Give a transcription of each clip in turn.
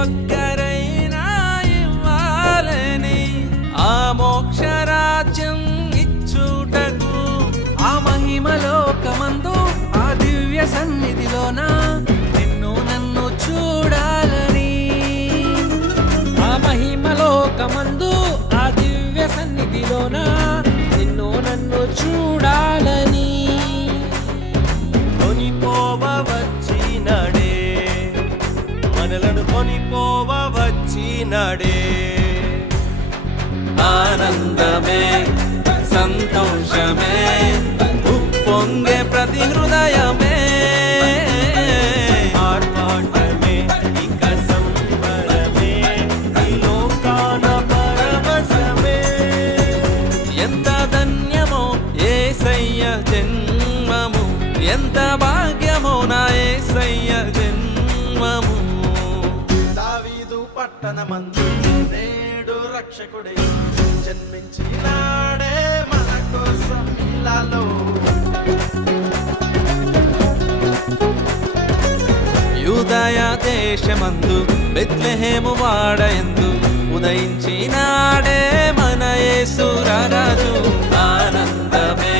ఒక్కరైనా ఇవ్వాలని ఆ మోక్షరాజ్యం ఇచ్చుటకు ఆ మహిమలోకమందు ఆ దివ్య సన్నిధిలోన నిన్ను నన్ను చూడాలని ఆ మహిమలోకమందు ఆ దివ్య సన్నిధిలోన నిన్ను నన్ను చూడాలని కొనిపోవ వచ్చినడే మనలను కొనిపోవ వచ్చినడే ఆనందమే సంతోషమే ఉప్పొంగే ప్రతి హృదయమే ఆర్భాటమే ఇక సంబరమే ఈ లోకాన పరవశమే ఎంత ధన్యమో యేసయ్య జన్మము ఎంత భాగ్యమో నా యేసయ్య జన్మము దావీదు పట్టణమందు నేడు రక్షకుడే జన్మించినాడే మన కోసం ఇలాలో యూదయ దేశమందు బెత్లెహేము వాడయందు ఉదయించినాడే మన యేసు రారాజు ఆనందమే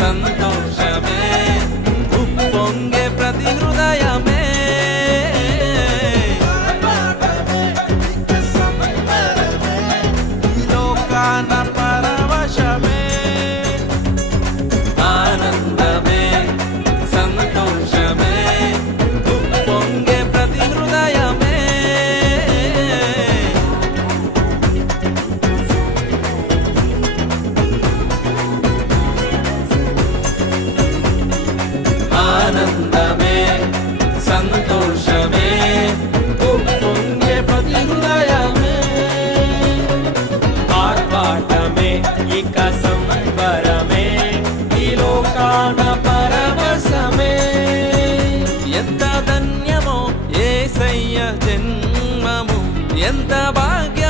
సంతోషమే ఉప్పొంగే ప్రతి హృదయమే పరవశమే ఆనందమే సంతోషమే ఉప్పొంగే ప్రతి హృదయమే ఆనందమే సంతోషమే ఉప్పొంగే ప్రతి హృదయమే ఆర్భాటమే ఇక సంబరమే ఈ లోకాన పరవశమే ఎంత ధన్యమో యేసయ్య జన్మము ఎంత భాగ్య